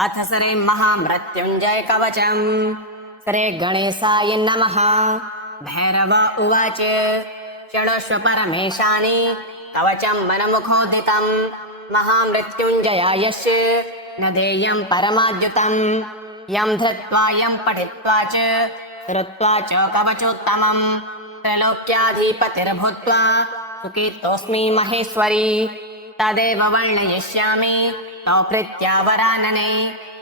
अथ श्री महामृत्युञ्जय कवचम्। श्री गणेशाय नमः। भैरव उवाच शृणुष्व परमेशानि कवचम् मनमुखोदितम् महामृत्युञ्जयायस्य न देयम् परमाद्युतम्। यम् धृत्वा यम् पठित्वा च श्रुत्वा च कवचोत्तमम् त्रैलोक्याधिपतिर्भूत्वा सुखितोऽस्मि महेश्वरी। तदेव वर्णयिष्यामि तौ प्रीत्या वरानने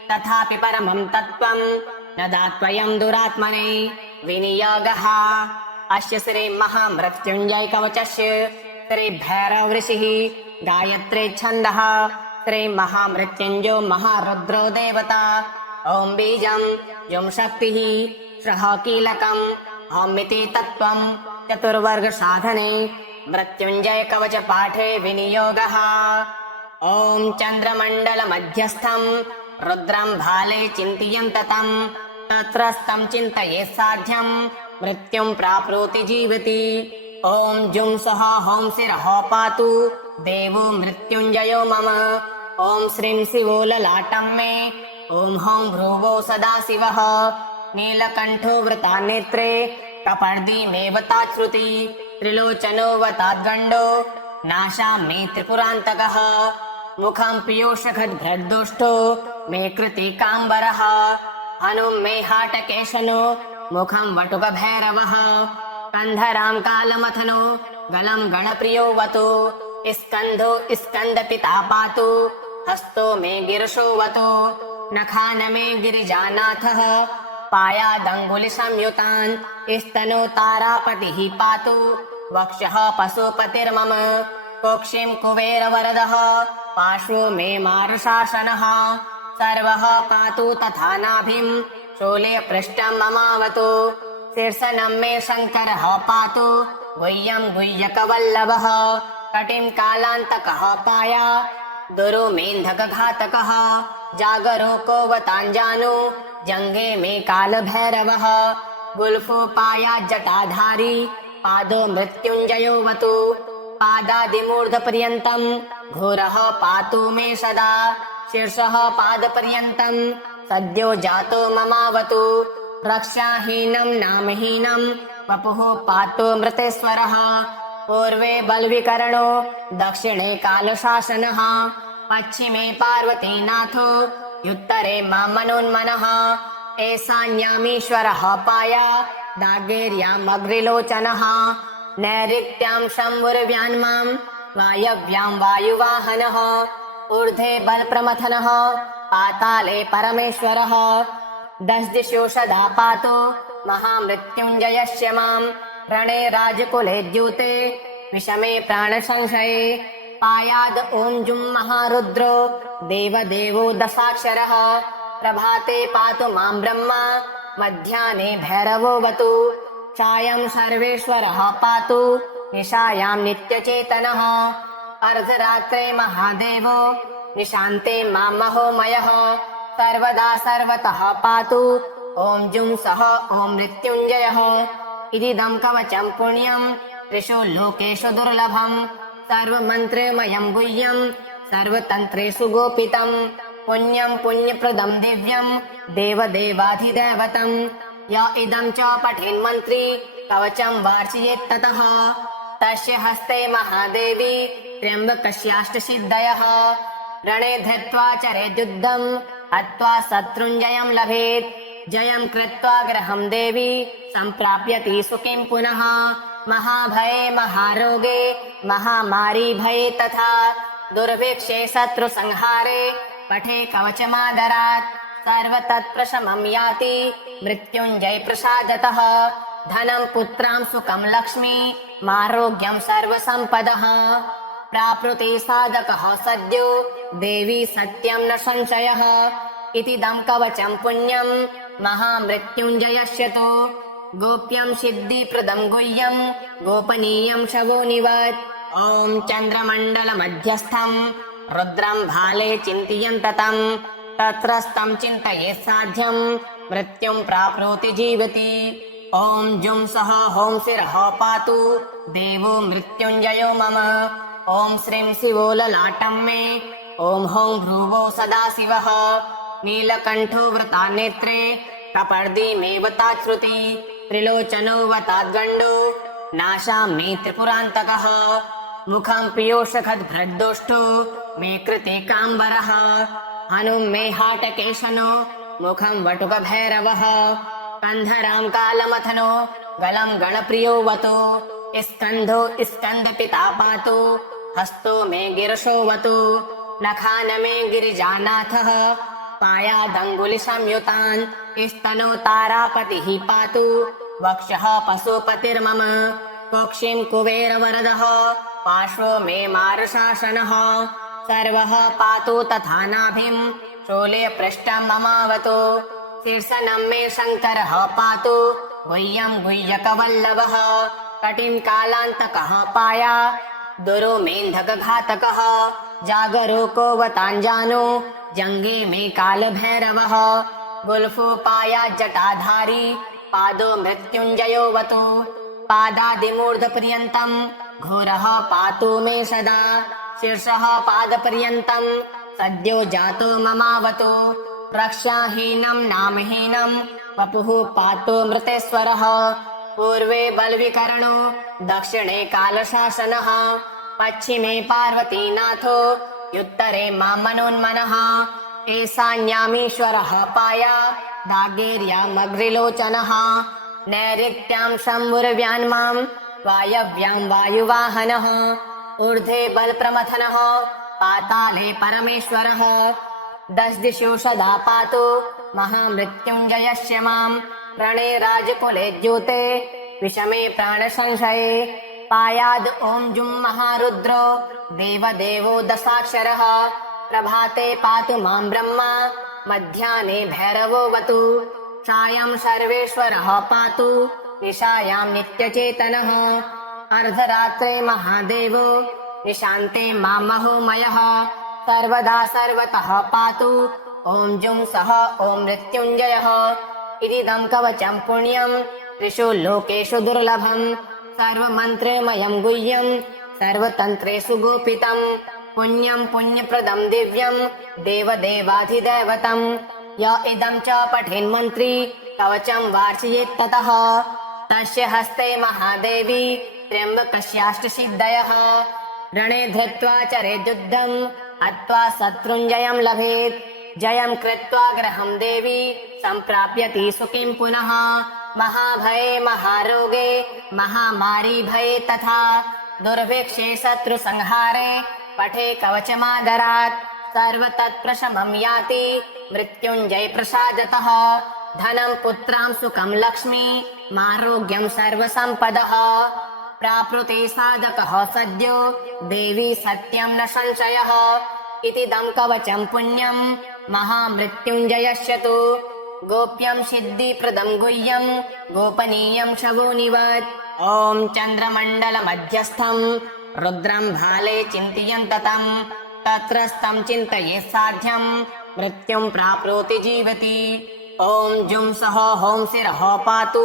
तथापि परमं तत्त्वं न दात्वयं दुरात्मने विनियोगः। अस्य श्री महामृत्युञ्जय कवचस्य श्री भैरव ऋषिः गायत्री छन्दः। श्री महामृत्युञ्जयो महारुद्रो देवता। ॐ बीजं जुं शक्तिः श्रः कीलकम् हौमिति तत्त्वं चतुर्वर्ग साधने मृत्युञ्जय कवच पाठे विनियोगः। ॐ चन्द्रमण्डल मध्यस्थं रुद्रं भाले चिन्तयन्त तं तत्रस्थं चिन्तयेत् साध्यं मृत्युं प्राप्नोति जीवति। ॐ जुं सः हौं शिरः पातु देवो मृत्युञ्जयो मम। ॐ श्रीं शिवो ललाटं मे ॐ हौं भ्रुवो सदाशिवः। नीलकण्ठो वृता नेत्रे कपर्दीमेव ताच्छ्रुति त्रिलोचनो वताद्गण्डो नाशामि त्रिपुरान्तकः। मुखं पीयूषखद्भ्रद्दुष्टो मे कृतिकाम्बरः। हनुं मे हाटकेशनो मुखं वटुकभैरवः। कन्धरां कालमथनो गलं गणप्रियो वतु स्कन्धो स्कन्दपिता पातु हस्तो मे गिरिशोऽवतु। नखान मे गिरिजानाथः पायादङ्गुलिसंयुतान् स्तनो तारापतिः पातु वक्षः पशुपतिर्मम। कोक्षिं कुबेरवरदः पार्श्वो मे मारुशासनः। सर्वः पातु तथा नाभिं शूले पृष्ठं ममावतु। शीर्षनं मे शङ्करः पातु गुह्यं गुह्यकवल्लभः। कटिं कालान्तकः पाया दुरुमेन्धकघातकः। जागरो को वताञ्जानु जङ्गे मे कालभैरवः। गुल्फो पाया जटाधारी पादो मृत्युञ्जयो वतु। पादादिमूर्धपर्यन्तं घोरः पातु मे सदा। शीर्षः पादपर्यन्तं सद्यो जातो ममावतु। रक्षाहीनं नामहीनं वपुः पातु मृतेश्वरः। पूर्वे बल्विकरणो दक्षिणे कालशासनः। पश्चिमे पार्वतीनाथो उत्तरे मां मनोन्मनः। ईशान्यामीश्वरः पाया दागेर्याम् अग्रिलोचनः। नैऋत्यां शम्भुर्व्यान्मां वायव्यां वायुवाहनः। ऊर्ध्वे बलप्रमथनः पाताले परमेश्वरः। दशदिशो सदा पातु महामृत्युञ्जयस्य मां। रणे राजकुले द्यूते विषमे प्राणसंशये पायाद ॐ जुं महारुद्रो देवदेवो दशाक्षरः। प्रभाते पातु मां ब्रह्मा मध्याह्ने भैरवो वतु। सायं सर्वेश्वरः पातु निशायां नित्यचेतनः। अर्धरात्रे महादेवो निशान्ते मां महोमयः। सर्वदा सर्वतः पातु ॐ जुं सः ॐ मृत्युञ्जयः। इदिदं कवचं पुण्यं त्रिषु लोकेषु दुर्लभम्। सर्वमन्त्रमयं गुह्यं सर्वतन्त्रेषु गोपितं। पुण्यं पुण्यप्रदं दिव्यं देवदेवाधिदैवतं। य इदं च पठेन्मन्त्री कवचं वार्षयेत् ततः तस्य हस्ते महादेवी त्र्यम्बकस्याष्टसिद्धयः। रणे धृत्वा चरेद्युद्धं हत्वा शत्रुञ्जयं लभेत्। जयं कृत्वा गृहं देवी सम्प्राप्यति सुखीं पुनः। महाभये महारोगे महामारी भये तथा दुर्भिक्षे शत्रुसंहारे पठे कवचमादरात्। सर्वतत्प्रशमं याति मृत्युञ्जय प्रसादतः। धनं पुत्रां सुखं लक्ष्मी मारोग्यं सर्वसम्पदः। प्राप्नुते साधकः सद्यो देवी सत्यं न संशयः। इतिदं कवचं पुण्यं महामृत्युञ्जयस्य तु। गोप्यं सिद्धिप्रदं गुह्यं गोपनीयं शवोनिवत्। ॐ चन्द्रमण्डल मध्यस्थं रुद्रं भाले चिन्तयन्त तं तत्रस्थं चिन्तयेत् साध्यं मृत्युं प्राप्नोति जीवति। ॐ जुं सः हौं शिरः पातु देवो मृत्युञ्जयो मम। ॐ श्रीं शिवो ललाटं मे ॐ हौं भ्रुवो सदाशिवः। नीलकण्ठो वृतान्नेत्रे कपर्दीमेव ताच्छ्रुति त्रिलोचनो वताद्गण्डो नाशाम्नि त्रिपुरान्तकः मुखं पीयूषखद्भ्रद्दुष्टो मे कृते काम्बरः हनुं मे हाटकेशनो मुखं वटुकभैरवः कन्धरां कालमथनो गलं गणप्रियोऽवतु स्कन्धो स्कन्दपिता पातु हस्तो मे गिरशोऽवतु नखान मे गिरिजानाथः पायादङ्गुलिसंयुतान् स्तनो तारापतिः पातु वक्षः पशुपतिर्मम कुक्षिं कुबेरवरदः पार्श्वो मे मारशासनः सर्वः पातु तथा नाभिं शूले पृष्ठं ममावतु शीर्षनं मे शङ्करः पातु गुह्यं गुह्यकवल्लभः कटिं कालान्तकः पाया दुरुमेन्धकघातकः जागरूको वताञ्जानो जङ्गे मे कालभैरवः गुल्फो पाया जटाधारी पादो मृत्युञ्जयोऽवतु पादादिमूर्धपर्यन्तं घोरः पातु मे सदा शीर्षः पादपर्यन्तं सद्यो जातो ममावतु रक्षाहीनं नामहीनं वपुः पातु मृतेश्वरः पूर्वे बलविकरणो दक्षिणे कालशासनः पश्चिमे पार्वतीनाथो उत्तरे मामनोन्मनः ईशान्यामीश्वरः पाया दागेर्यामग्रिलोचनः नैऋत्यां शम्भुर्व्यान्मां वायव्यां वायुवाहनः ऊर्ध्वे बलप्रमथनः पाताले परमेश्वरः दश दिशो सदा पातु महामृत्युञ्जयस्य मां रणे राजकुले द्यूते विषमे प्राणसंशये पायाद् ॐ जुं महारुद्रो देवदेवो दशाक्षरः प्रभाते पातु मां ब्रह्मा मध्याह्ने भैरवोऽवतु सायं सर्वेश्वरः पातु निशायां नित्यचेतनः अर्धरात्रे महादेवो निशान्ते मां महोमयः सर्वदा सर्वतः पातु ॐ जुं सः ॐ मृत्युञ्जयः इदं कवचं पुण्यं त्रिषु लोकेषु दुर्लभं सर्वमन्त्रमयं गुह्यं सर्वतन्त्रेषु गोपितं पुण्यं पुण्यप्रदं दिव्यं देवदेवाधिदैवतं य इदं च पठेन्मन्त्री कवचं वार्षयेत् ततः तस्य हस्ते महादेवी त्र्यम्बकस्याष्टसिद्धयः रणे धृत्वा चरेद्युद्धं हत्वा शत्रुञ्जयं लभेत् जयं कृत्वा गृहं देवी सम्प्राप्यति सुखीं पुनः महाभये महारोगे महामारी भये तथा दुर्भिक्षे शत्रुसंहारे पठे कवचमादरात् सर्वतत्प्रशमं याति मृत्युञ्जय प्रसादतः धनं पुत्रां सुखं लक्ष्मी मारोग्यं सर्वसम्पदः प्राप्नुते साधकः सद्यो देवी सत्यं न संशयः इतीदं कवचं पुण्यं महामृत्युञ्जयस्य तु गोप्यं सिद्धिप्रदं गुह्यं गोपनीयं शवोनिवत् ॐ चन्द्रमण्डलमध्यस्थं रुद्रं भाले चिन्तयन्ततं तत्रस्थं चिन्तयेत् साध्यं मृत्युं प्राप्नोति जीवति ॐ जुं सः हों शिरः पातु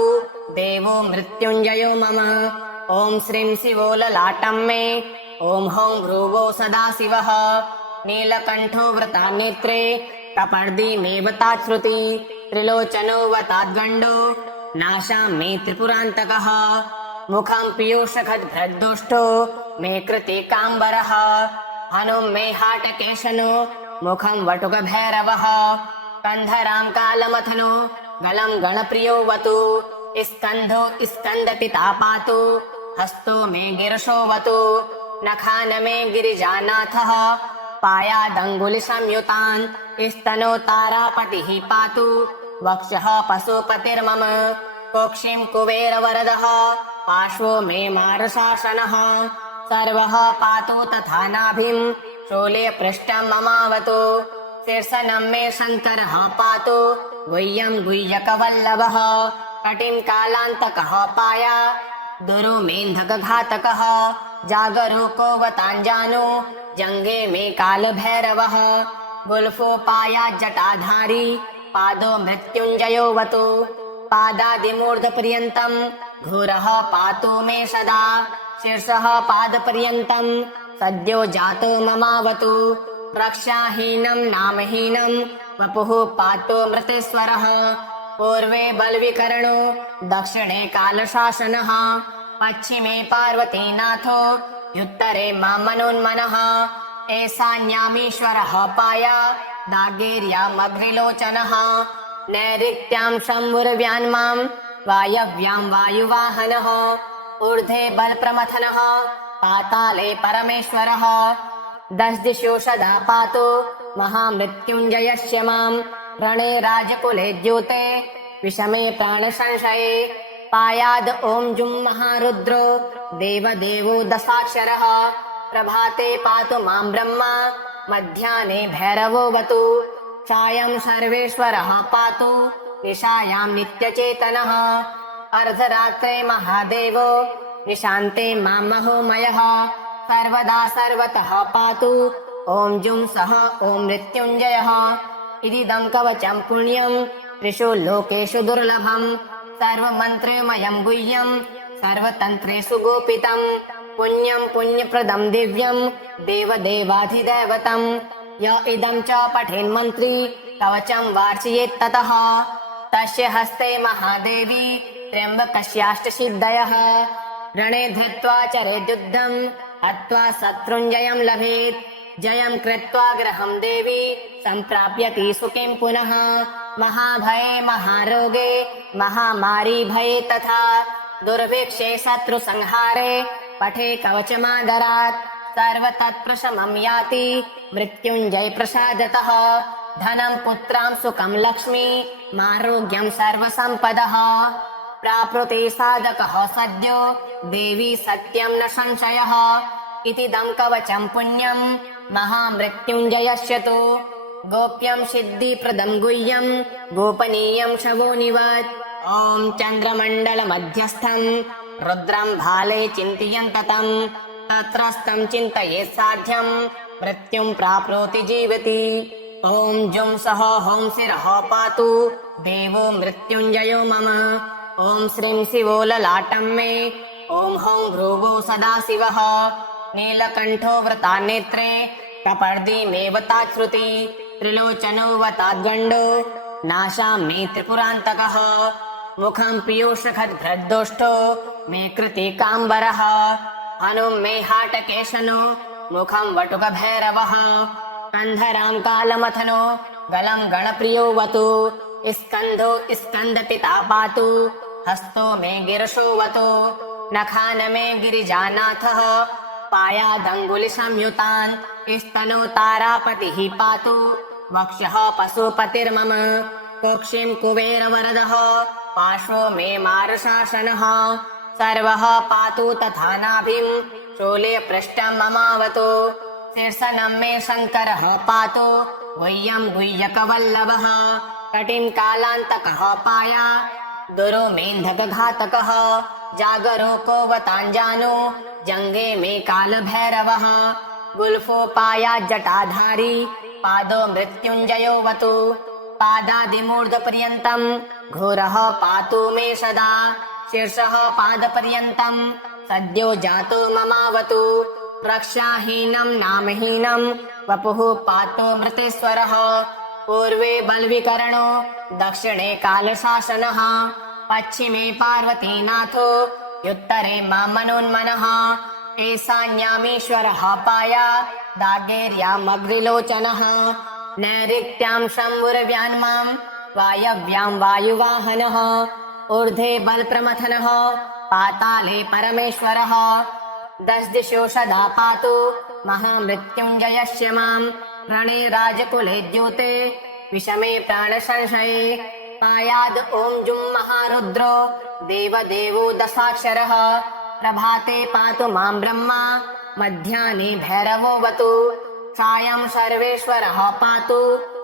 देवो मृत्युञ्जयो मम ॐ श्रीं शिवो ललाटं मे ॐ हौं भ्रुवो सदाशिवः नीलकण्ठो वृतान्नेत्रे कपर्दीमेव ताच्छ्रुति त्रिलोचनो वताद्गण्डो नाशाम्नि त्रिपुरान्तकः मुखं पीयूषखद्भ्रद्दुष्टो मे कृते काम्बरः हनुं मे हाटकेशनो मुखं वटुकभैरवः कन्धरां कालमथनो गलं गणप्रियोऽवतु स्कन्धो स्कन्दपिता पातु हस्तो मे गिरशोऽवतु नखान मे गिरिजानाथः पायादङ्गुलिसंयुतान् स्तनो तारापतिः पातु वक्षः पशुपतिर्मम कुक्षिं कुबेरवरदः पार्श्वो मे मारशासनः सर्वः पातु तथा नाभिं शूले पृष्ठं ममावतु शीर्षनं मे शङ्करः पातु गुह्यं गुह्यकवल्लभः कटिं कालान्तकः पाया दुरुमेन्धकघातकः जागरूको वताञ्जानो जङ्गे मे कालभैरवः गुल्फो पाया जटाधारी पादो मृत्युञ्जयोऽवतु पादादिमूर्धपर्यन्तं घोरः पातु मे सदा शीर्षः पादपर्यन्तं सद्यो जातो ममावतु रक्षाहीनं नामहीनं वपुः पातो मृतेश्वरः पूर्वे बल्विकरणो दक्षिणे कालशासनः पश्चिमे पार्वतीनाथो युत्तरे मामनोन्मनः ईशान्यामीश्वरः पाया दागेर्यामग्निलोचनः नैऋत्यां शम्भुर्व्यान्मां वायव्यां वायुवाहनः ऊर्ध्वे बलप्रमथनः पाताले परमेश्वरः दश दिशो सदा पातु महामृत्युञ्जयस्य मां रणे राजकुले द्यूते विषमे प्राणसंशये पायाद ॐ जुं महारुद्रो देवदेवो दशाक्षरः प्रभाते पातु मां ब्रह्मा मध्याह्ने भैरवोऽवतु सायं सर्वेश्वरः पातु निशायां नित्यचेतनः अर्धरात्रे महादेवो निशान्ते मां महोमयः सर्वदा सर्वतः पातु ॐ जुं सः ॐ मृत्युञ्जयः इदिदं कवचं पुण्यं त्रिषु लोकेषु दुर्लभम् सर्वमन्त्रमयं गुह्यं सर्वतन्त्रेषु गोपितं पुण्यं पुण्यप्रदं दिव्यं देवदेवाधिदैवतं य इदं च पठेन्मन्त्री कवचं वार्चयेत् ततः तस्य हस्ते महादेवी त्र्यम्बकस्याष्टसिद्धयः रणे धृत्वा चरेद्युद्धं हत्वा शत्रुञ्जयं लभेत् जयं कृत्वा गृहं देवी सम्प्राप्यति सुखीं पुनः महाभये महारोगे महामारी भये तथा दुर्भिक्षे शत्रुसंहारे पठे कवचमादरात् सर्वतत्प्रशमं याति मृत्युञ्जय प्रसादतः धनं पुत्रां सुखं लक्ष्मी मारोग्यं सर्वसम्पदः प्राप्नुते साधकः सद्यो देवी सत्यं न संशयः इतिदं कवचं पुण्यं महामृत्युञ्जयस्य तु गोप्यं सिद्धिप्रदं गुह्यं गोपनीयं शवोनिवत् ॐ चन्द्रमण्डलमध्यस्थं रुद्रं भाले चिन्तयन्ततं तत्रस्थं चिन्तयेत् साध्यं मृत्युं प्राप्नोति जीवति ॐ जुं सः हों शिरः पातु देवो मृत्युञ्जयो मम ॐ श्रीं शिवो ललाटं मे ॐ हौं भ्रुवो सदाशिवः नीलकण्ठो वृतानेत्रे कपर्दीमेव ताच्छ्रुति त्रिलोचनो वताद्गण्डो नाशां मे त्रिपुरान्तकः मुखं पीयूषखद्भ्रद्दोष्टो मे कृतिकाम्बरः हनुं मे हाटकेशनो मुखं वटुकभैरवः कन्धरां कालमथनो गलं गणप्रियोऽवतु स्कन्धो स्कन्दपिता पातु हस्तो मे गिरशोऽवतु नखान मे गिरिजानाथः पायादङ्गुलिसंयुतान् स्तनो तारापतिः पातु वक्षः पशुपतिर्मम कुक्षिं कुबेरवरदः पार्श्वो मे मारशासनः सर्वः पातु तथा नाभिं शूलपृष्ठं ममावतु शीर्षनं मे शङ्करः पातु गुह्यं गुह्यकवल्लभः कटिं कालान्तकः पाया दुरो मेन्धकघातकः जागरूको वताञ्जानो जङ्गे मे कालभैरवः गुल्फो पाया जटाधारी पादो मृत्युञ्जयोऽवतु पादादिमूर्धपर्यन्तं घोरः पातु मे सदा शीर्षः पादपर्यन्तं सद्यो जातो ममावतु रक्षाहीनं नामहीनं वपुः पातो मृतेश्वरः पूर्वे बल्विकरणो दक्षिणे कालशासनः पश्चिमे पार्वतीनाथो युत्तरे मामनोन्मनः ईशान्यामीश्वरः पाया दागेर्यामग्निलोचनः नैऋत्यां शम्भुर्व्यान्मां वायव्यां वायुवाहनः ऊर्ध्वे बलप्रमथनः पाताले परमेश्वरः दश दिशो सदा पातु महामृत्युञ्जयस्य मां रणे राजकुले द्यूते विषमे प्राणसंशये पायाद ॐ जुं महारुद्रो देवदेवो दशाक्षरः प्रभाते पातु मां ब्रह्मा मध्याह्ने भैरवोऽवतु सायं सर्वेश्वरः पातु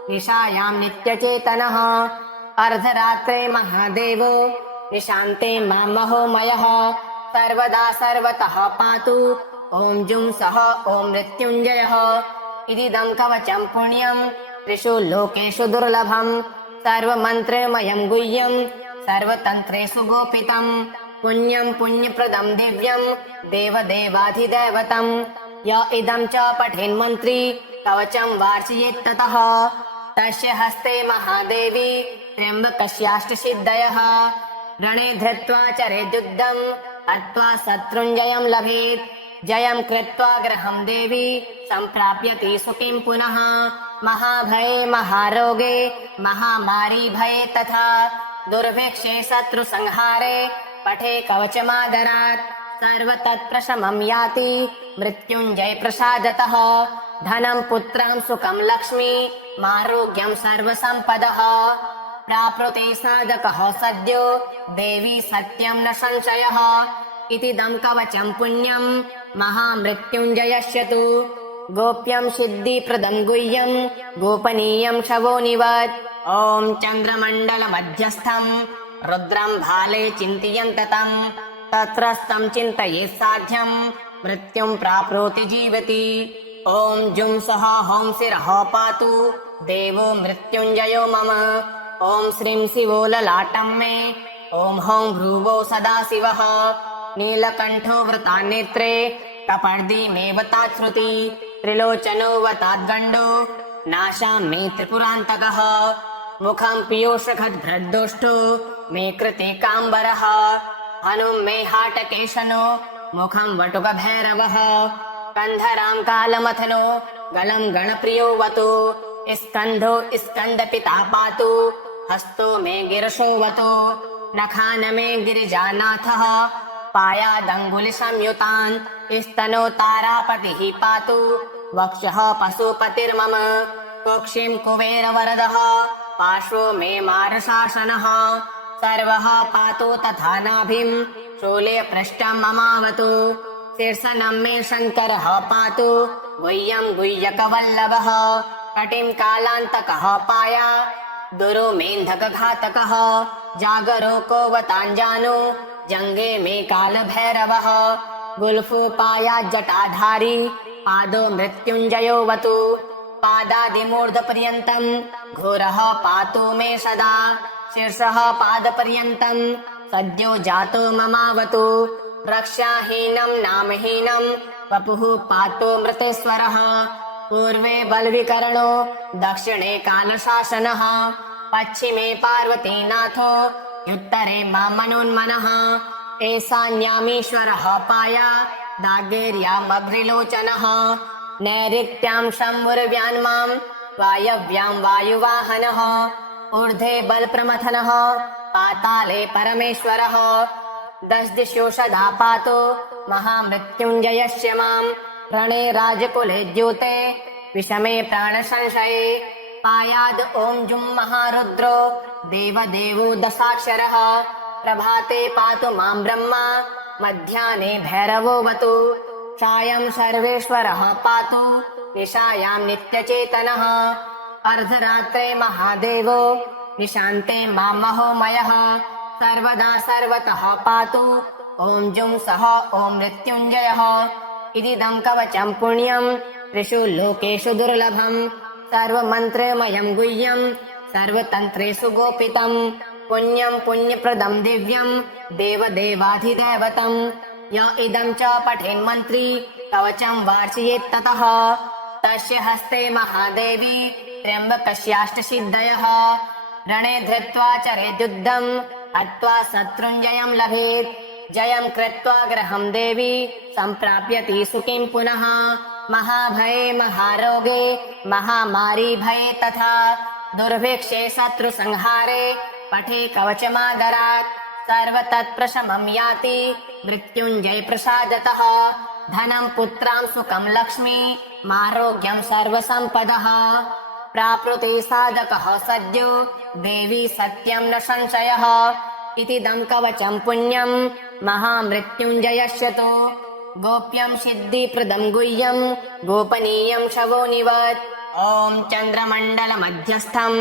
निशायां नित्यचेतनः अर्धरात्रे महादेवो निशान्ते मां महोमयः सर्वदा सर्वतः पातु ॐ जुं सः ॐ मृत्युञ्जयः इदिदं कवचं पुण्यं त्रिषु लोकेषु दुर्लभम् सर्वमन्त्रमयं गुह्यं सर्वतन्त्रेषु गोपितं पुण्यं पुण्यप्रदं दिव्यं देवदेवाधिदैवतं य इदं च पठेन्मन्त्री कवचं वार्चयेत् ततः तस्य हस्ते महादेवी त्र्यम्बकस्याष्टसिद्धयः रणे धृत्वा चरेद्युद्धम् हत्वा शत्रुञ्जयं लभेत् जयं कृत्वा गृहं देवी सम्प्राप्यति सुखीं पुनः महाभये महारोगे महामारी भये तथा दुर्भिक्षे शत्रुसंहारे पठे कवचमादरात् सर्वतत्प्रशमं याति मृत्युञ्जय प्रसादतः धनं पुत्रं सुखं लक्ष्मी मारोग्यं सर्वसम्पदः प्राप्नुते साधकः सद्यो देवी सत्यं न संशयः इतीदं कवचं पुण्यं महामृत्युञ्जयस्य तु गोप्यं सिद्धिप्रदं गुह्यं गोपनीयं शवोनिवत् ॐ चन्द्रमण्डलमध्यस्थं रुद्रं भाले चिन्तयन्ततं तत्रस्थं चिन्तयेत् साध्यं मृत्युं प्राप्नोति जीवति ॐ जुं सः हौं शिरः पातु देवो मृत्युञ्जयो मम ॐ श्रीं शिवो ललाटं मे ॐ हौं भ्रुवो सदाशिवः नीलकण्ठो वृतान्नेत्रे कपर्दीमेव ताच्छ्रुति त्रिलोचनो वताद्गण्डो नाशां मे त्रिपुरान्तकः मुखं पीयूषखद्भ्रद्दुष्टो मे कृते काम्बरः हनुं मे हाटकेशनो मुखं वटुकभैरवः कन्धरां कालमथनो गलं गणप्रियो वतु स्कन्धो स्कन्दपिता पातु हस्तो मे गिरशोऽवतु नखान मे गिरिजानाथः पायादङ्गुलिसंयुतान् स्तनो तारापतिः पातु वक्षः पशुपतिर्मम कुक्षिं कुबेरवरदः पार्श्वो मे मारशासनः सर्वः पातु तथा नाभिं शूले पृष्ठं ममावतु शीर्षनं मे शङ्करः पातु गुह्यं गुह्यकवल्लभः कटिं कालान्तकः पाया दुरो मेन्धकघातकः जागरो कोवताञ्जानो जङ्गे मे कालभैरवः गुल्फो पाया जटाधारी पादो मृत्युञ्जयोऽवतु पादादिमूर्धपर्यन्तं घोरः पातु मे सदा शीर्षः पादपर्यन्तं सद्यो जातो ममावतु रक्षाहीनं नामहीनं वपुः पातु मृतेश्वरः पूर्वे बलविकरणो दक्षिणे कालशासनः पश्चिमे पार्वतीनाथो उत्तरे मामनोन्मनः ईशान्यामीश्वरः पाया दागेर्यामभ्रिलोचनः नैऋत्यां शम्भुर्व्यान्मां वायव्यां वायुवाहनः ऊर्ध्वे बलप्रमथनः पाताले परमेश्वरः दश दिशो सदा पातु महामृत्युञ्जयस्य मां रणे राजकुले द्यूते विषमे प्राणसंशये पायाद् ॐ जुं महारुद्रो देवदेवो दशाक्षरः प्रभाते पातु मां ब्रह्मा मध्याह्ने भैरवोऽवतु सायं सर्वेश्वरः पातु निशायां नित्यचेतनः अर्धरात्रे महादेवो निशान्ते मां महोमयः सर्वदा सर्वतः पातु ॐ जुं सः ॐ मृत्युञ्जयः इदिदं कवचं पुण्यं त्रिषु लोकेषु दुर्लभं सर्वमन्त्रमयं गुह्यं सर्वतन्त्रेषु गोपितं पुण्यं पुण्यप्रदं दिव्यं देवदेवाधिदैवतं य इदं च पठेन्मन्त्री कवचं वार्षयेत्ततः तस्य हस्ते महादेवी त्र्यम्बकस्याष्टसिद्धयः रणे धृत्वा चरेद्युद्धं हत्वा शत्रुञ्जयं लभेत् जयं कृत्वा गृहं देवी सम्प्राप्यति सुखीं पुनः महाभये महारोगे महामारी भये तथा दुर्भिक्षे शत्रुसंहारे पठे कवचमादरात् सर्वतत्प्रशमं याति मृत्युञ्जय प्रसादतः धनं पुत्रां सुखं लक्ष्मी मारोग्यं सर्वसम्पदः प्राप्नुते साधकः सद्यो देवी सत्यं न संशयः इतीदं कवचं पुण्यं महामृत्युञ्जयस्य तु गोप्यं सिद्धिप्रदं गुह्यं गोपनीयं शवोनिवत् ॐ चन्द्रमण्डलमध्यस्थं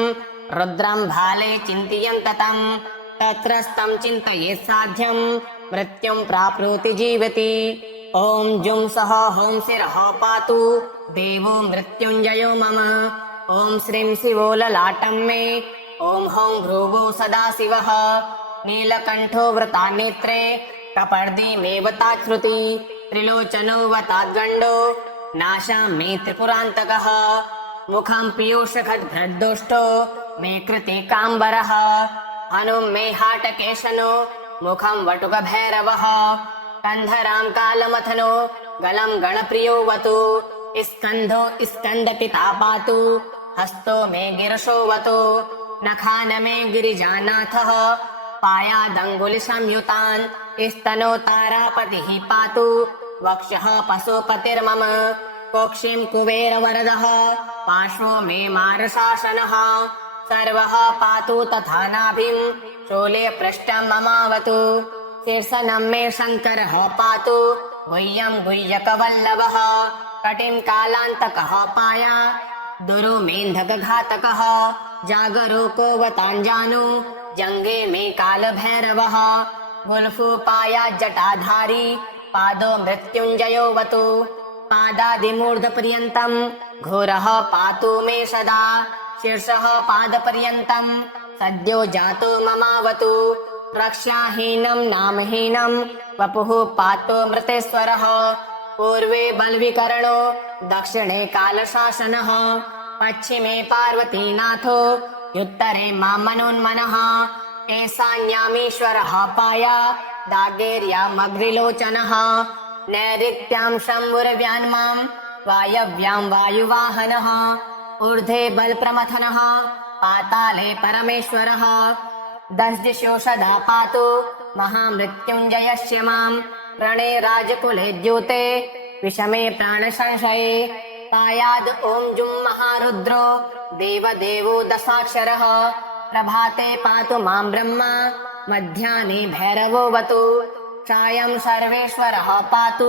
रुद्रं भाले चिन्तयन्ततं तत्रस्थं चिन्तयेत् साध्यं मृत्युं प्राप्नोति जीवति ॐ जुं सः हौं शिरः पातु देवो मृत्युञ्जयो मम ॐ श्रीं शिवो ललाटं मे ॐ हौं भ्रुवो सदाशिवः नीलकण्ठो वृतान्नेत्रे कपर्दीमेव ताच्छ्रुति त्रिलोचनो वताद्गण्डो नाशां मे त्रिपुरान्तकः मुखं पीयूषखद्भ्रद्दुष्टो मे कृते काम्बरः हनुं मे हाटकेशनो मुखं वटुकभैरवः कन्धरां कालमथनो गलं गणप्रियोऽवतु स्कन्धो स्कन्दपिता पातु हस्तो मे गिरशोऽवतु नखान मे गिरिजानाथः पायादङ्गुलिसंयुतान् स्तनो तारापतिः पातु वक्षः पशुपतिर्मम कोक्षिं कुबेरवरदः पार्श्वो मे मारशासनः सर्वः पातु तथा नाभिं शूले पृष्ठं ममावतु शीर्षनं मे शङ्करः पातु गुह्यं गुह्यकवल्लभः कटिं कालान्तकः पाया दुरुमेन्धकघातकः जागरो कोवताञ्जानु जङ्गे मे कालभैरवः गुल्फो पाया जटाधारी पादो मृत्युञ्जयोऽवतु पादादिमूर्धपर्यन्तं घोरः पातु मे सदा शीर्षः पादपर्यन्तं सद्यो जातो ममावतु रक्षाहीनं नामहीनं वपुः पातु मृतेश्वरः पूर्वे बल्विकरणो दक्षिणे कालशासनः पश्चिमे पार्वतीनाथो उत्तरे मामनोन्मनः ईशान्यामीश्वरः पाया दागेर्यामग्रिलोचनः नैऋत्यां शम्भुर्व्यान्मां वायव्यां वायुवाहनः ऊर्ध्वे बलप्रमथनः पाताले परमेश्वरः दशदिशो सदा पातु महामृत्युञ्जयस्य मां रणे राजकुले द्यूते विषमे प्राणसंशये पायाद् ॐ जुं महारुद्रो देवदेवो दशाक्षरः प्रभाते पातु मां ब्रह्मा मध्याह्ने भैरवोऽवतु सायं सर्वेश्वरः पातु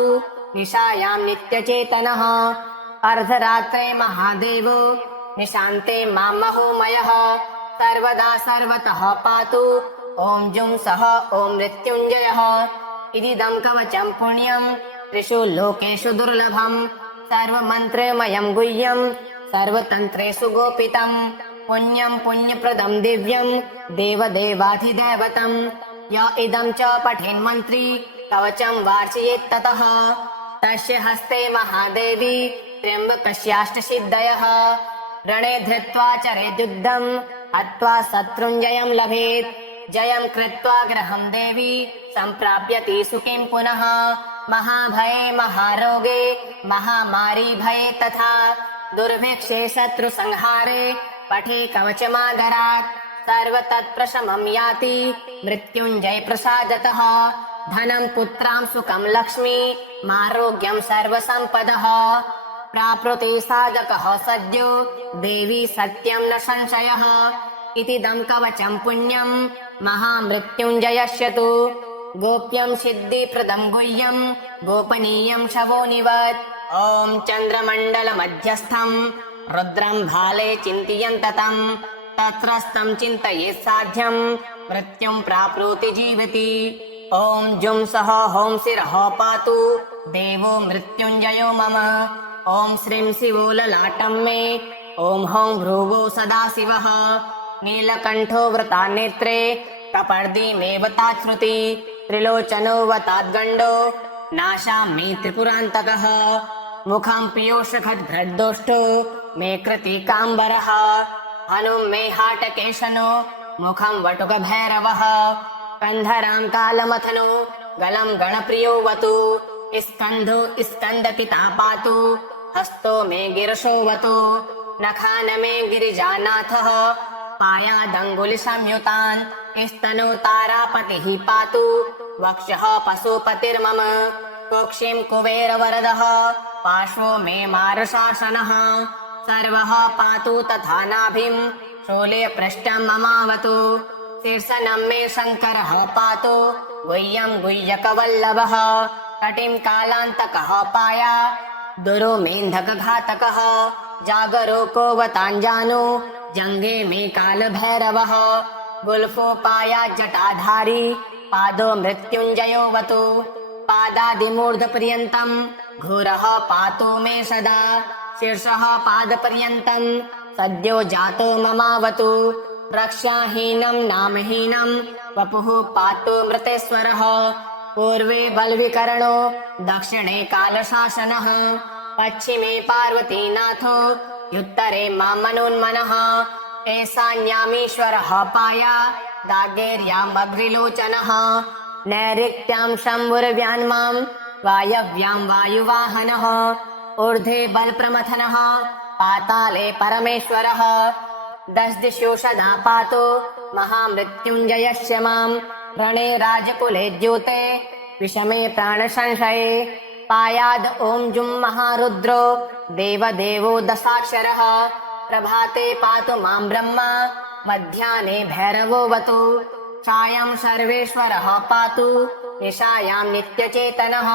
निशायां नित्यचेतनः अर्धरात्रे महादेवो निशान्ते मां महोमयः सर्वदा सर्वतः पातु ॐ जुं सः ॐ मृत्युञ्जयः इदिदं कवचं पुण्यं त्रिषु लोकेषु दुर्लभं सर्वमन्त्रमयं गुह्यं सर्वतन्त्रेषु गोपितं पुण्यं पुण्यप्रदं दिव्यं देवदेवाधिदैवतं य इदं च पठेन्मन्त्री कवचं वार्चयेत् ततः तस्य हस्ते महादेवी त्र्यम्बकस्याष्टसिद्धयः रणे धृत्वा चरेद्युद्धं हत्वा शत्रुञ्जयं लभेत् जयं कृत्वा गृहं देवी सम्प्राप्यति सुखीं पुनः महाभये महारोगे महामारी भये तथा दुर्भिक्षे शत्रुसंहारे पठे कवचमादरात् सर्वतत्प्रशमं याति मृत्युञ्जय प्रसादतः धनं पुत्रां सुखं लक्ष्मी मारोग्यं सर्वसम्पदः प्राप्नुते साधकः सद्यो देवी सत्यं न संशयः इतिदं कवचं पुण्यं महामृत्युञ्जयस्य तु गोप्यं सिद्धिप्रदं गुह्यं गोपनीयं शवोनिवत् ॐ चन्द्रमण्डलमध्यस्थं रुद्रं भाले चिन्तयन्ततं तत्रस्थं चिन्तयेत् साध्यं मृत्युं प्राप्नोति जीवति ॐ जुं सः ॐ शिरः पातु देवो मृत्युञ्जयो मम ॐ श्रीं शिवो ललाटं मे ॐ हौं भ्रुवो सदाशिवः नीलकण्ठो वृतानेत्रे कपर्दीमेव ताच्छ्रुति त्रिलोचनो वताद्गण्डो नाशामि त्रिपुरान्तकः मुखं पीयूषखद्भ्रद्दुष्टो मे कृतिकाम्बरः हनुं मे हाटकेशनो मुखं वटुकभैरवः कन्धरां कालमथनो गलं गणप्रियोऽवतु स्कन्धो स्कन्दपिता पातु हस्तो मे गिरशोऽवतु नखान मे गिरिजानाथः पायादङ्गुलिसंयुतान् स्तनो तारापतिः पातु वक्षः पशुपतिर्मम कोक्षिं कुबेरवरदः पार्श्वो मे मारशासनः सर्वः पातु तथा नाभिं शूले पृष्ठं ममावतु शीर्षनं मे शङ्करः पातु गुह्यं गुह्यकवल्लभः कटिं कालान्तकः पाया दुरुमेन्धकघातकः जागरो कोवताञ्जानु जङ्गे मे कालभैरवः गुल्फो पाया जटाधारी पादो मृत्युञ्जयोऽवतु पादादिमूर्धपर्यन्तं घोरः पातु मे सदा शीर्षः पादपर्यन्तं सद्यो जातो ममावतु रक्षाहीनं नामहीनं वपुः पातु मृतेश्वरः पूर्वे बलविकरणो दक्षिणे कालशासनः पश्चिमे पार्वतीनाथो युत्तरे मां मनोन्मनः एषान्यामीश्वरः पाया दागेर्यामग्रिलोचनः नैऋत्यां शम्भुर्व्यान्मां वायव्यां वायुवाहनः ऊर्ध्वे बलप्रमथनः पाताले परमेश्वरः दशदिशो सदा पातु महामृत्युञ्जयस्य मां रणे राजकुले द्यूते विषमे प्राणसंशये पायाद ॐ जुं महारुद्रो देवदेवो दशाक्षरः प्रभाते पातु मां ब्रह्मा मध्याह्ने भैरवोऽवतु छायां सर्वेश्वरः पातु निशायां नित्यचेतनः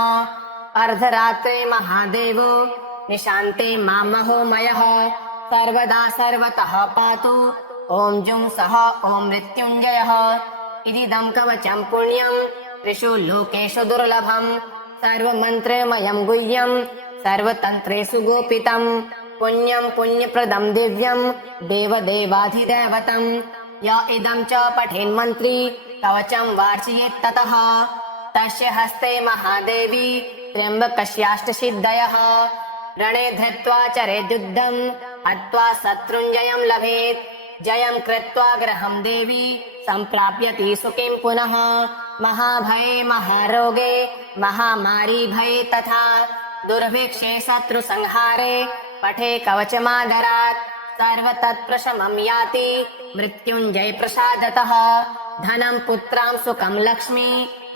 अर्धरात्रे महादेवो निशान्ते मां महोमयः सर्वदा सर्वतः पातु ॐ जुं सः ॐ मृत्युञ्जयः इदिदं कवचं पुण्यं त्रिषु लोकेषु दुर्लभम् सर्वमन्त्रमयं गुह्यं सर्वतन्त्रेषु गोपितं पुण्यं पुण्यप्रदं दिव्यं देवदेवाधिदैवतं य इदं च पठेन्मन्त्री कवचं वार्षयेत् ततः तस्य हस्ते महादेवी त्र्यम्बकस्याष्टसिद्धयः रणे धृत्वा चरेद्युद्धं हत्वा शत्रुञ्जयं लभेत् जयं कृत्वा गृहं देवी सम्प्राप्यति सुखीं पुनः महाभये महारोगे महामारी भये तथा दुर्भिक्षे शत्रुसंहारे पठे कवचमादरात् सर्वतत्प्रशमं याति मृत्युञ्जय प्रसादतः धनं पुत्रां सुखं लक्ष्मी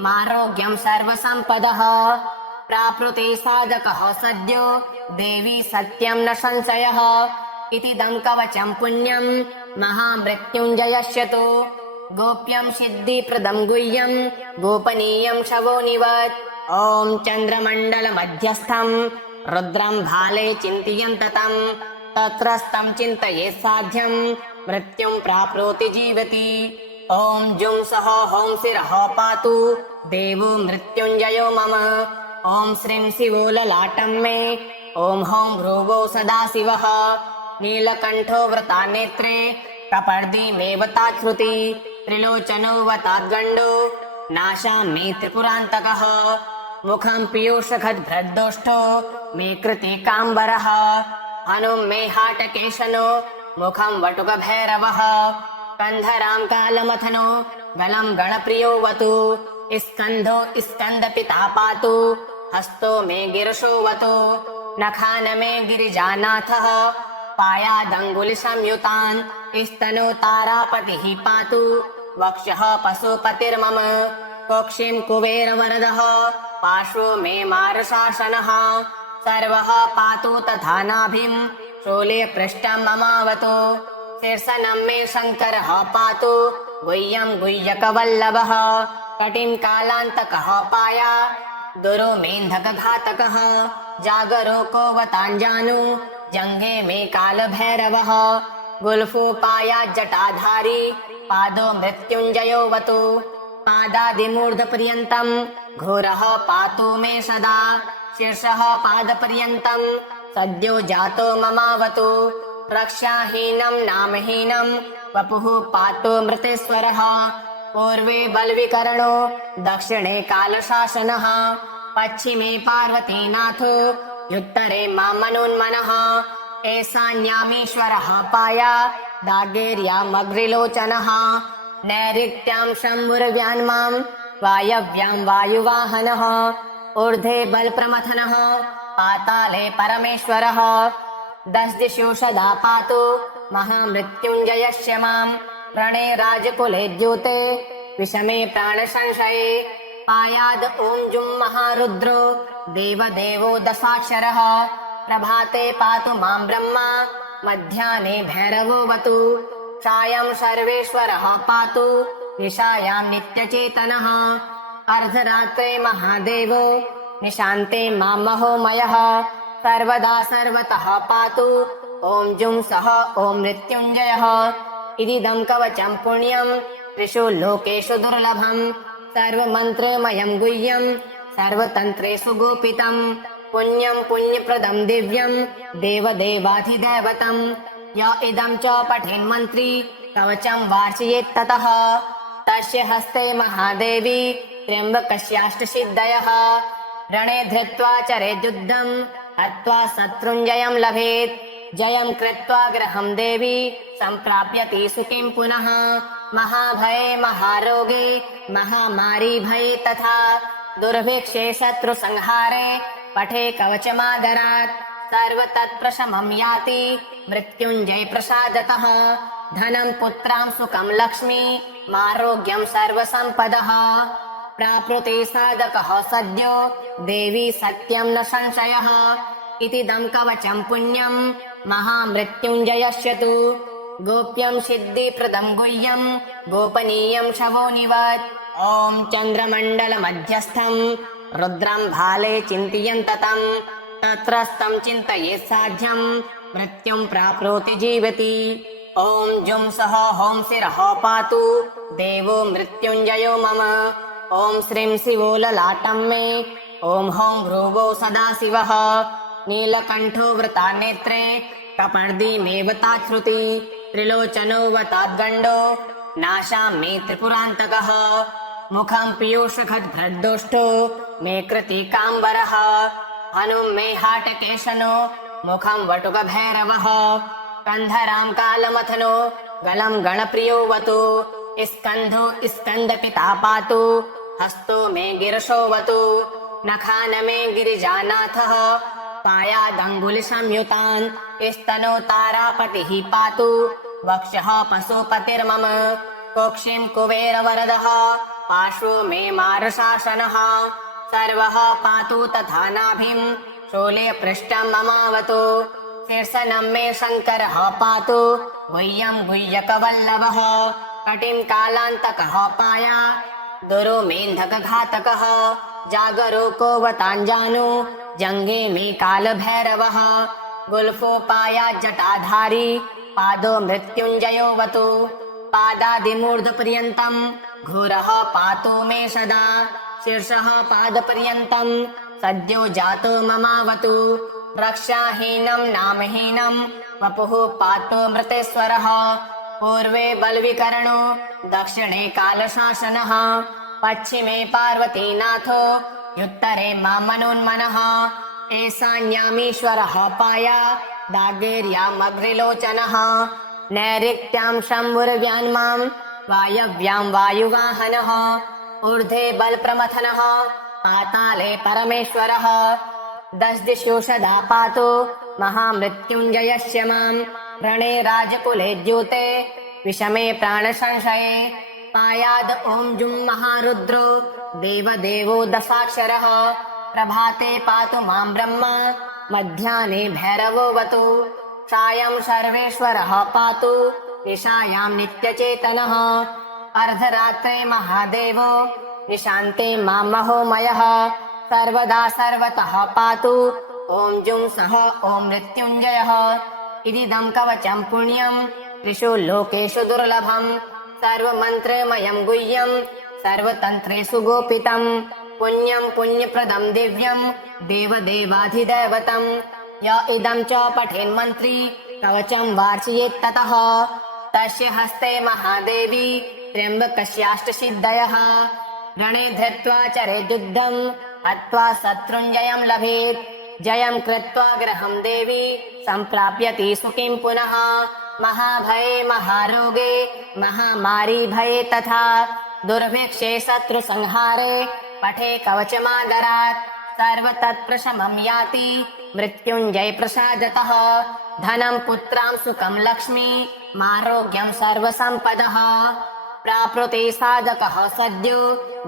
मारोग्यं सर्वसम्पदः प्राप्नुते साधकः सद्यो देवी सत्यं न संशयः इतिदं कवचं पुण्यं महामृत्युञ्जयस्य तु गोप्यं सिद्धिप्रदं गुह्यं गोपनीयं शवोनिवत् ॐ चन्द्रमण्डलमध्यस्थं रुद्रं भाले चिन्तयन्ततं तत्रस्तं चिन्तयेत् साध्यं मृत्युं प्राप्नोति जीवति ॐ जुं सः ॐ शिरः पातु देवो मृत्युञ्जयो मम ॐ श्रीं शिवो ललाटं मे ॐ हौं भ्रुवो सदाशिवः नीलकण्ठो वृतानेत्रे प्रपर्दीमेव ताच्छ्रुति त्रिलोचनो वताद्गण्डो नाशामि त्रिपुरान्तकः मुखं पीयूषखद्भ्रद्दोष्ठो मे कृते काम्बरः हनुं मे हाटकेशनो मुखं वटुकभैरवः कन्धरां कालमथनो गलं गणप्रियोऽवतु स्कन्धो स्कन्दपिता पातु हस्तो मे गिरशोऽवतु नखान मे गिरिजानाथः पायादङ्गुलिसंयुतान् स्तनो तारापतिः पातु वक्षः पशुपतिर्मम कक्षीं कुबेरवरदः पार्श्वो मे मारशासनः सर्वः पातु तथा नाभिं शूलेपृष्ठं ममावतु शीर्षनं मे शङ्करः पातु गुह्यं गुह्यकवल्लभः कटिं कालान्तकः पाया दुरो मेन्धकघातकः जागरो को वताञ्जानु जङ्घे मे कालभैरवः गुल्फो पाया जटाधारी पादो मृत्युञ्जयोऽवतु पादादिमूर्धपर्यन्तं घोरः पातु मे सदा शीर्षः पादपर्यन्तं सद्यो जातो ममावतु रक्षाहीनं नामहीनं वपुः पातु मृतेश्वरः पूर्वे बलविकरणो दक्षिणे कालशासनः पश्चिमे पार्वतीनाथो युत्तरे मां मनोन्मनः ईशान्यामीश्वरः पाया दागेर्यामग्रिलोचनः नैऋत्यां शम्भुर्व्यान्मां वायव्यां वायुवाहनः ऊर्ध्वे बलप्रमथनः पाताले परमेश्वरः दशदिशो सदा पातु महामृत्युञ्जयस्य मां रणे राजकुले द्यूते विषमे प्राणसंशये पायाद ॐ जुं महारुद्रो देवदेवो दशाक्षरः प्रभाते पातु मां ब्रह्मा मध्याह्ने भैरवोऽवतु सायं सर्वेश्वरः पातु निशायां नित्यचेतनः अर्धरात्रे महादेवो निशान्ते मां महोमयः सर्वदा सर्वतः पातु ॐ जुं सः ॐ मृत्युञ्जयः इदिदं कवचं पुण्यं त्रिषु लोकेषु दुर्लभम् सर्वमन्त्रमयं गुह्यं सर्वतन्त्रेषु गोपितं पुण्यं पुण्यप्रदं दिव्यं देवदेवाधिदैवतं य इदं च पठेन्मन्त्री कवचं वार्षयेत् ततः तस्य हस्ते महादेवी त्र्यम्बकस्याष्टसिद्धयः रणे धृत्वा चरेद्युद्धं हत्वा शत्रुञ्जयं लभेत् जयं कृत्वा गृहं देवी सम्प्राप्यति सुखीं पुनः महाभये महारोगे महामारी भये तथा दुर्भिक्षे शत्रुसंहारे पठे कवचमादरात् सर्वतत्प्रशमं याति मृत्युञ्जय प्रसादतः धनं पुत्रां सुखं लक्ष्मी आरोग्यं सर्वसम्पदः प्राप्नुते साधकः सद्यो देवी सत्यं न संशयः इतीदं कवचं पुण्यं महामृत्युञ्जयस्य तु गोप्यं सिद्धिप्रदं गुह्यं गोपनीयं शवोनिवत् ॐ चन्द्रमण्डलमध्यस्थं रुद्रं भाले चिन्तयन्ततं तत्रस्थं चिन्तयेत् साध्यं मृत्युं प्राप्नोति जीवति ॐ जुं सः हों शिरः पातु देवो मृत्युञ्जयो मम ॐ श्रीं शिवो ललाटं मे ॐ हों भ्रुवो सदाशिवः नीलकण्ठो वृता नेत्रे कपर्दीमेव ताच्छ्रुति त्रिलोचनो वताद्गण्डो नाशामि त्रिपुरान्तकः मुखं पीयूषखद्भ्रद्दोष्टो मे कृतिकाम्बरः हनुं मे हाटकेशनो मुखं वटुकभैरवः कन्धरां कालमथनो गलं गणप्रियोऽवतु स्कन्धो स्कन्दपिता पातु हस्तो मे गिरशोऽवतु नखान मे गिरिजानाथः पायादङ्गुलिसंयुतान् स्तनो तारापतिः पातु वक्षः पशुपतिर्मम कोक्षिं कुबेरवरदः पार्श्वो मे मारशासनः सर्वः पातु तथा नाभिं शूले पृष्ठं ममावतु शीर्षनं मे शङ्करः पातु गुह्यं गुह्यकवल्लभः कटिं कालान्तकः पाया दुरो मेन्धकघातकः जागरो कोवताञ्जानु जङ्गे मे कालभैरवः गुल्फोपाया जटाधारी पादो मृत्युञ्जयोऽवतु पादादिमूर्धपर्यन्तं घोरः पातु मे सदा शीर्षः पादपर्यन्तं सद्यो जातो ममावतु रक्षाहीनं नामहीनं वपुः पातु मृतेश्वरः पूर्वे बलविकरणो दक्षिणे कालशासनः पश्चिमे पार्वतीनाथो उत्तरे मामनोन्मनः ईशान्यामीश्वरः पाया दागेर्यामग्रिलोचनः नैऋत्यां शम्भुर्व्यान्मां वायव्यां वायुवाहनः ऊर्ध्वे बलप्रमथनः पाताले परमेश्वरः दशदिशो सदा पातु महामृत्युञ्जयस्य मां रणे राजकुले द्यूते विषमे प्राणसंशये पायाद ॐ जुं महारुद्रो देवदेवो दशाक्षरः प्रभाते पातु मां ब्रह्मा मध्याह्ने भैरवोऽवतु सायं सर्वेश्वरः पातु निशायां नित्यचेतनः अर्धरात्रे महादेवो निशान्ते मां महोमयः सर्वदा सर्वतः पातु ॐ जुं सः ॐ मृत्युञ्जयः इदिदं कवचं पुण्यं त्रिषु लोकेषु दुर्लभम् सर्वमन्त्रमयं गुह्यं सर्वतन्त्रेषु गोपितं पुण्यं पुण्यप्रदं दिव्यं देवदेवाधिदैवतं य इदं च पठेन्मन्त्री कवचं वार्षयेत् ततः तस्य हस्ते महादेवी त्र्यम्बकस्याष्टसिद्धयः रणे धृत्वा चरेद्युद्धं हत्वा शत्रुञ्जयं लभेत् जयं कृत्वा गृहं देवी सम्प्राप्यति सुखीं पुनः महाभये महारोगे महामारी भये तथा दुर्भिक्षे शत्रुसंहारे पठे कवचमादरात् सर्वतत्प्रशमं याति मृत्युञ्जय प्रसादतः धनं पुत्रां सुखं लक्ष्मी आरोग्यं सर्वसम्पदः प्राप्नुते साधकः सद्यो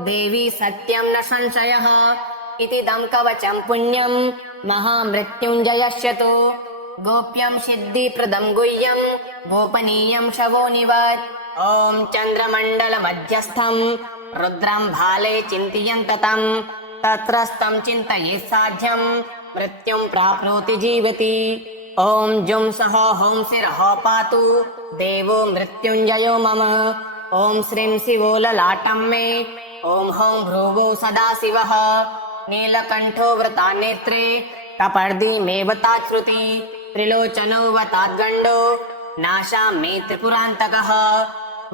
देवी सत्यं न संशयः इतीदं कवचं पुण्यं महामृत्युञ्जयस्य तु गोप्यं सिद्धिप्रदं गुह्यं गोपनीयं शवोनिवत् ॐ चन्द्रमण्डलमध्यस्थं रुद्रं भाले चिन्तयन्ततं तत्रस्थं चिन्तयेत् साध्यं मृत्युं प्राप्नोति जीवति ॐ जुं सः हों शिरः पातु देवो मृत्युञ्जयो मम ॐ श्रीं शिवो ललाटं मे ॐ हों भ्रुवो सदाशिवः नीलकण्ठो वृता नेत्रे कपर्दीमेव ताच्छ्रुति त्रिलोचनो वताद्गण्डो नाशामि त्रिपुरान्तकः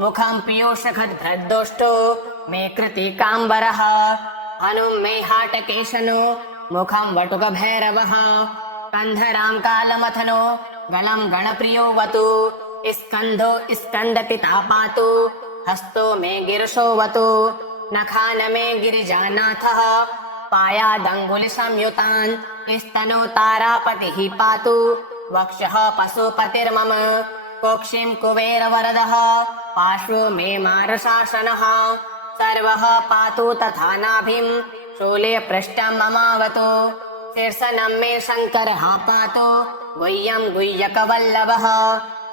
मुखं पीयूषखद्भ्रद्दोष्टो मे कृतिकाम्बरः हनुं मे हाटकेशनो मुखं वटुकभैरवः कन्धरां कालमथनो गलं गणप्रियोऽवतु स्कन्धो स्कन्दपिता पातु हस्तो मे गिरिशोऽवतु नखान मे गिरिजानाथः पायादङ्गुलिसंयुतान् स्तनो तारापतिः पातु वक्षः पशुपतिर्मम कोक्षिं कुबेरवरदः पार्श्वो मे मारशासनः सर्वः पातु तथा नाभिं शूले पृष्ठं ममावतु शीर्षनं मे शङ्करः पातु गुह्यं गुह्यकवल्लभः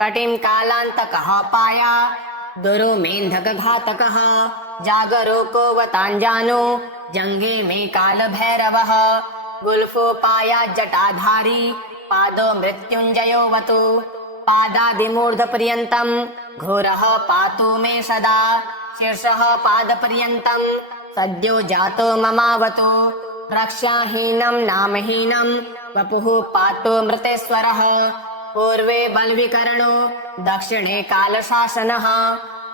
कटिं कालान्तकः पाया दुरुमेन्धकघातकः जागरूको वताञ्जानो जङ्गे मे कालभैरवः गुल्फो पाया जटाधारी पादो मृत्युञ्जयोऽवतु पादादिमूर्धपर्यन्तं घोरः पातु मे सदा शीर्षः पादपर्यन्तं सद्यो जातो ममावतु रक्षाहीनं नामहीनं वपुः पातु मृतेश्वरः पूर्वे बल्विकरणो दक्षिणे कालशासनः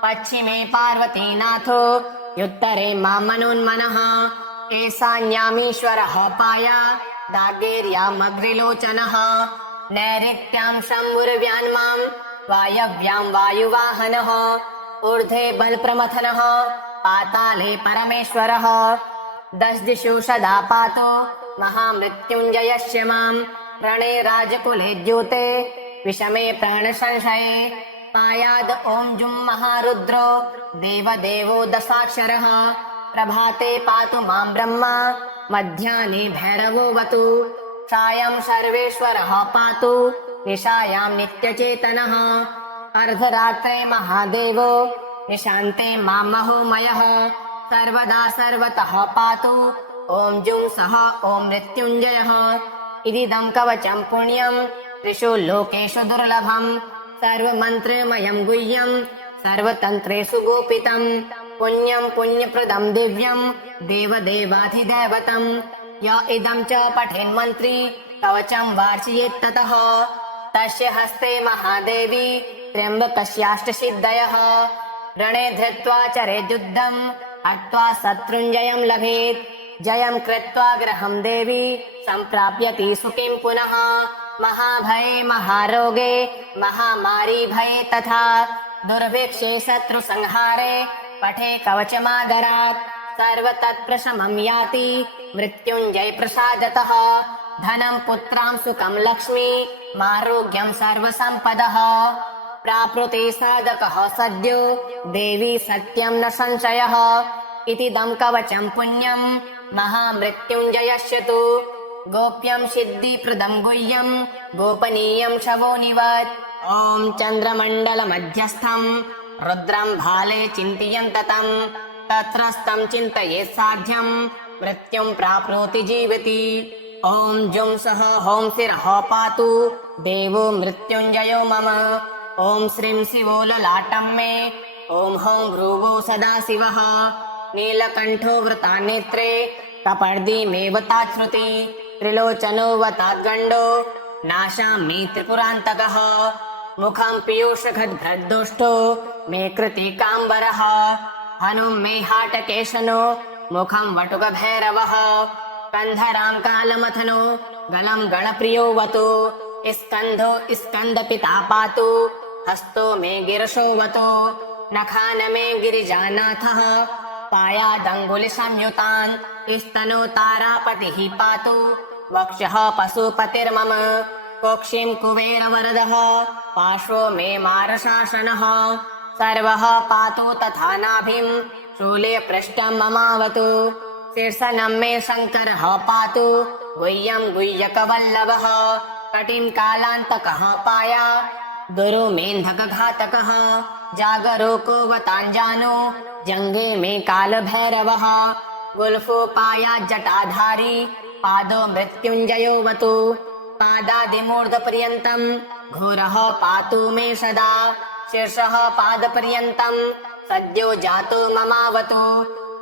पश्चिमे पार्वतीनाथो उत्तरे मामनोन्मनः ईशान्यामीश्वरः पाया दागेर्यामग्रिलोचनः नैऋत्यां शम्भुर्व्यान्मां वायव्यां वायुवाहनः ऊर्ध्वे बलप्रमथनः पाताले परमेश्वरः दश दिशु सदा पातु महामृत्युञ्जयस्य मां रणे राजकुले द्यूते विषमे प्राणसंशये पायाद ॐ जुं महारुद्रो देवदेवो दशाक्षरः प्रभाते पातु मां ब्रह्मा मध्याह्ने भैरवोऽवतु सायं सर्वेश्वरः पातु निशायां नित्यचेतनः अर्धरात्रे महादेवो निशान्ते मां महोमयः सर्वदा सर्वतः पातु ॐ जुं सः ॐ मृत्युञ्जयः इदिदं कवचं पुण्यं त्रिषु लोकेषु दुर्लभम् सर्वमन्त्रमयं गुह्यं सर्वतन्त्रेषु गोपितं पुण्यं पुण्यप्रदं दिव्यं देवदेवाधिदैवतं य इदं च पठेन्मन्त्री कवचं वार्षयेत्ततः तस्य हस्ते महादेवी त्र्यम्बकस्याष्टसिद्धयः रणे धृत्वा चरेद्युद्धं हत्वा शत्रुञ्जयं लभेत् जयं कृत्वा गृहं देवी सम्प्राप्यति सुखीं पुनः महाभये महारोगे महामारी भये तथा दुर्भिक्षे शत्रुसंहारे पठे कवचमादरात् सर्वतत्प्रशमं याति मृत्युञ्जय प्रसादतः धनं पुत्रां सुखं लक्ष्मी मारोग्यं सर्वसम्पदः प्राप्नुते साधकः सद्यो देवी सत्यं न संशयः इतीदं कवचं पुण्यं महामृत्युञ्जयस्य तु गोप्यं सिद्धिप्रदं गुह्यं गोपनीयं शवोनिवत् ॐ चन्द्रमण्डलमध्यस्थं रुद्रं भाले चिन्तयन्ततं तत्रस्थं चिन्तयेत् साध्यं मृत्युं प्राप्नोति जीवति ॐ जुं सः ॐ शिरः पातु देवो मृत्युञ्जयो मम ॐ श्रीं शिवो ललाटं मे ॐ हौं भ्रुवो सदाशिवः नीलकण्ठो वृतानेत्रे कपर्दीमेवताच्छ्रुति त्रिलोचनो वताद्गण्डो नाशामि त्रिपुरान्तकः मुखं पीयूषखद्भ्रद्दुष्टो मे कृतिकाम्बरः हनुं मे हाटकेशनो मुखं वटुकभैरवः कन्धरां कालमथनो गलं गणप्रियोऽवतु स्कन्धो स्कन्दपिता पातु हस्तो मे गिरशोऽवतु नखान मे गिरिजानाथः पायादङ्गुलिसंयुतान् स्तनो तारापतिः पातु वक्षः पशुपतिर्मम कोक्षिं कुबेरवरदः पार्श्वो मे मारशासनः सर्वः पातु तथा नाभिं शूले पृष्ठं ममावतु शीर्षनं मे शङ्करः पातु गुह्यं गुह्यकवल्लभः कटिं कालान्तकः पाया दुरुमेन्धकघातकः जागरूको वताञ्जानो जङ्गे मे कालभैरवः गुल्फो पाया जटाधारी पादो मृत्युञ्जयोऽवतु पादादिमूर्धपर्यन्तं घोरः पातु मे सदा शीर्षः पादपर्यन्तं सद्यो जातो ममावतु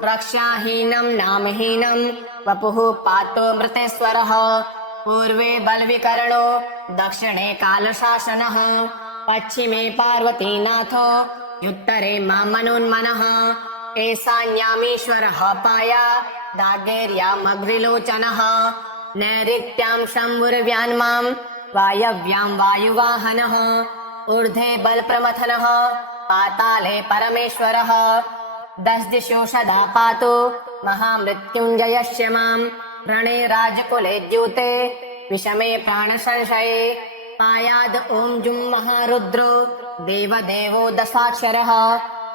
रक्षाहीनं नामहीनं वपुः पातु मृतेश्वरः पूर्वे बलविकरणो दक्षिणे कालशासनः पश्चिमे पार्वतीनाथो उत्तरे मामनोन्मनः ईशान्यामीश्वरः पाया दागेर्यामग्रिलोचनः नैऋत्यां शम्भुर्व्यान्मां वायव्यां वायुवाहनः ऊर्ध्वे बलप्रमथनः पाताले परमेश्वरः दशदिशो सदा पातु महामृत्युञ्जयस्य मां रणे राजकुले द्यूते विषमे प्राणसंशये पायाद ॐ जुं महारुद्रो देवदेवो दशाक्षरः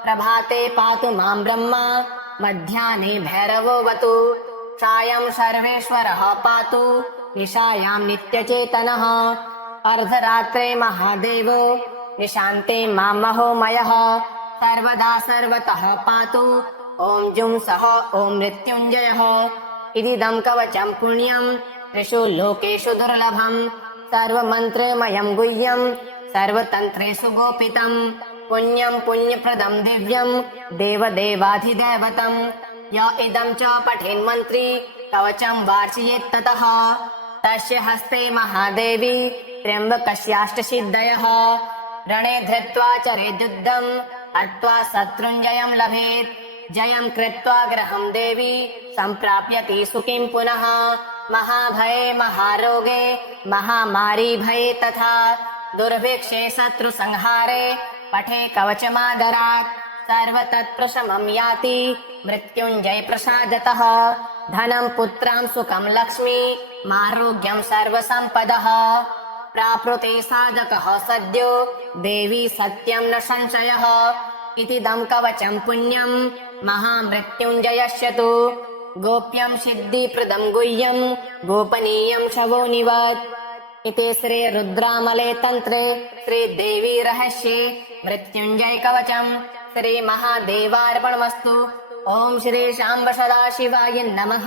प्रभाते पातु मां ब्रह्मा मध्याह्ने भैरवोऽवतु सायं सर्वेश्वरः पातु निशायां नित्यचेतनः अर्धरात्रे महादेवो निशान्ते मां महोमयः सर्वदा सर्वतः पातु ॐ जुं सः ॐ मृत्युञ्जयः इदिदं कवचं पुण्यं त्रिषु लोकेषु दुर्लभम् सर्वमन्त्रमयं गुह्यं सर्वतन्त्रेषु गोपितं पुण्यं पुण्यप्रदं दिव्यं देवदेवाधिदैवतं य इदं च पठेन्मन्त्री कवचं वार्षयेत्ततः तस्य हस्ते महादेवी त्र्यम्बकस्याष्टसिद्धयः रणे धृत्वा चरेद्युद्धं हत्वा शत्रुञ्जयं लभेत् जयं कृत्वा गृहं देवी सम्प्राप्यति सुखीं पुनः महाभये महारोगे महामारी भये तथा दुर्भिक्षे शत्रुसंहारे पठे कवचमादरात् सर्वतत्प्रशमं याति मृत्युञ्जय प्रसादतः धनं पुत्रां सुखं लक्ष्मी मारोग्यं सर्वसम्पदः प्राप्नुते साधकः सद्यो देवी सत्यं न संशयः इतिदं कवचं पुण्यं महामृत्युञ्जयस्य तु गोप्यं सिद्धिप्रदं गुह्यं गोपनीयं शवोनिवत् इति श्री रुद्रामले तन्त्रे श्रीदेवी रहस्ये मृत्युञ्जय कवचं श्री महादेवार्पणमस्तु। ओम श्री शाम्ब सदाशिवाय नमः।